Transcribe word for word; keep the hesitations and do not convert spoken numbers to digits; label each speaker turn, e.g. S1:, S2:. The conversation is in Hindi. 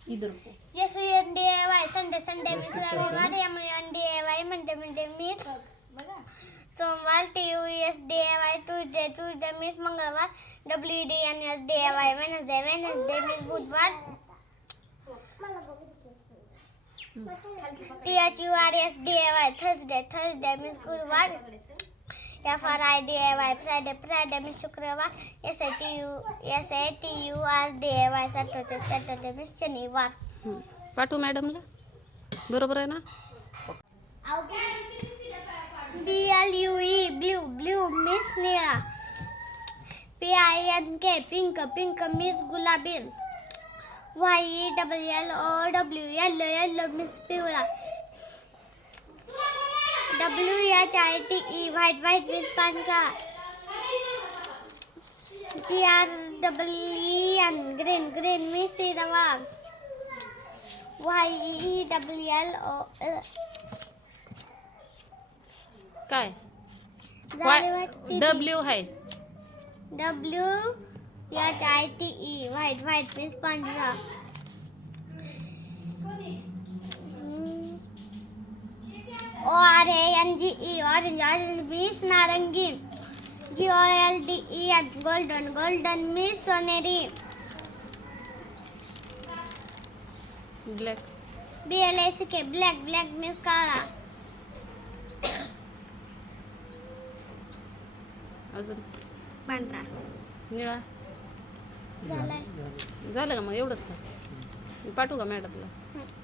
S1: इधर को
S2: S N D A Y Sunday Sunday means रविवार M N D A Y Monday Monday means
S1: बघा
S2: सोमवार T U S D A Y Tuesday Tuesday means मंगळवार W D N S D A Y Wednesday Wednesday means बुधवार T H U R S D A Y Thursday Thursday means गुरुवार F R I D A Y Friday Friday means शुक्रवार S A T U S A T U R D A Y Saturday Saturday means शनिवार.
S3: हं. पाठवू मॅडमला बरोबर आहे ना.
S2: B L U E blue blue means निळा P I N K pink pink means गुलाबी Y E double L O W yellow yellow means पिवळा W H I T E white white means पांढरा G R double E N green green means हिरवा वाय ई डबल एल ओ
S3: काय
S2: झाले वाटते
S3: डब्ल्यू आहे.
S2: W H I T E white white means पांढरा O R A N G E orange orange means नारंगी G O L D E H golden golden means सोनेरी
S3: black
S2: B L S K black black means काळा
S3: अजून
S2: पांढरा
S3: निळा
S2: झालाय.
S3: झालं का मग एवढंच का पाठवू का मॅडमला.
S2: हं.